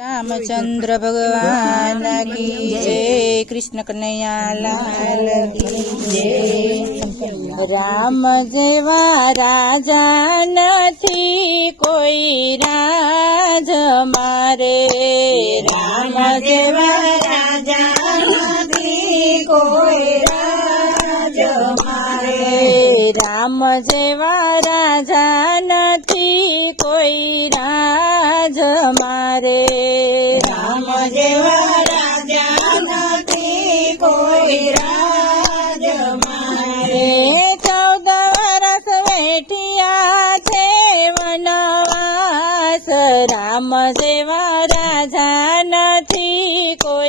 રામચંદ્ર ભગવાન કી જય કૃષ્ણ કનૈયા લાલ કી જય રામ જેવા રાજા નથી કોઈ રાજ મારે રામ જેવા રાજા નથી કોઈ રાજ મારે રામ જેવા રાજા નથી કોઈ રાજ મારે ચૌદ વરસ વેઠિયા છે વનવાસ. રામ જેવા રાજા નથી કોઈ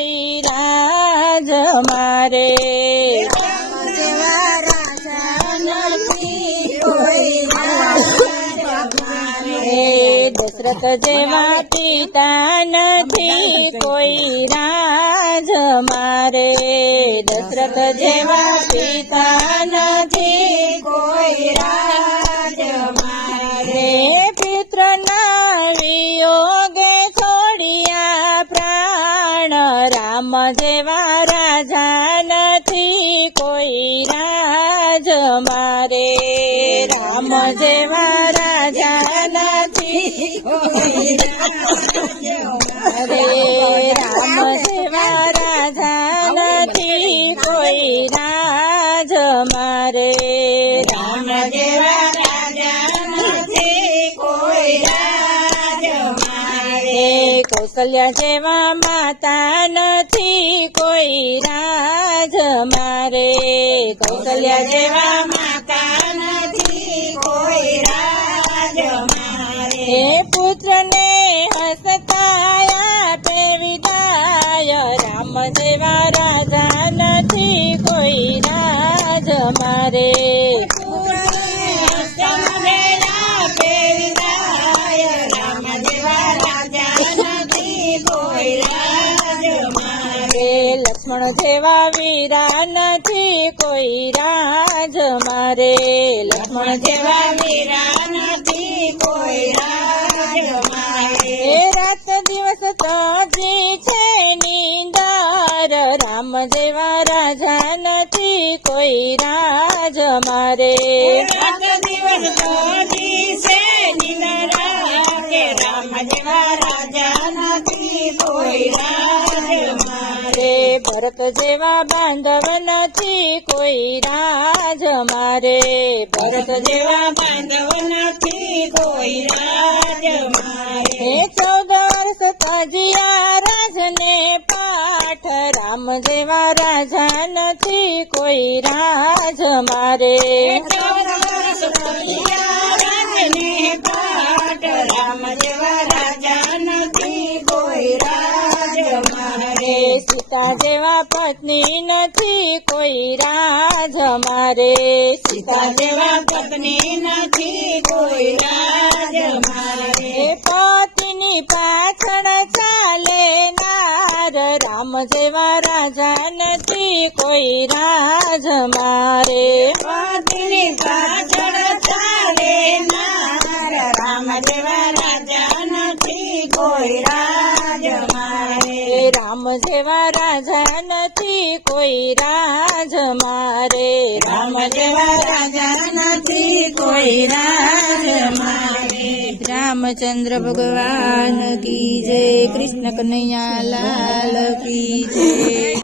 હે જેવા પિતા નથી, કોઈ રાજ મારે. દશરથ જેવા પિતા નથી, કોઈ રાજ મારે. પિત્રના વિયોગે છોડ્યા પ્રાણ, રામ જેવા રાજા નથી, કોઈ રાજ મારે. રામ જેવા રાજા નથી રામ જેવા રાધા નથી કોઈ રાજ મારે રામ જેવા જેવા માતા નથી કોઈ રાજ મારે કૌશલ્યા જેવા રામ જેવા નથી કોઈ રાજ મારે. લક્ષ્મણ જેવા વીરા નથી કોઈ રાજ મારે. લક્ષ્મણ જેવા વીરા નથી કોઈ રાજ મારે. રાત દિવસ તજી કે રામ જેવા રાજા નથી કોઈ રાજ મારે. ભરત જેવા બાંધવ નથી કોઈ રાજ મારે. ભરત જેવા બાંધવ રામ જેવા રાજા નથી કોઈ રાજ મારે. રામ જેવા રાજા નથી કોઈ રાજ મારે. સીતા જેવા પત્ની નથી કોઈ રાજ મારે. સીતા જેવા પત્ની નથી કોઈ રાજા નથી કોઈ રાજ મારે. પત્ની પાછળ ચાલે નાર રામ જેવા રાજા નથી કોઈ રાજ મારે. રામ જેવા રાજા નથી કોઈ રાજ મારે. રામ જેવા રાજા નથી કોઈ રાજ મારે. રામચંદ્ર ભગવાન કી જય કૃષ્ણ કનૈયા લાલ કી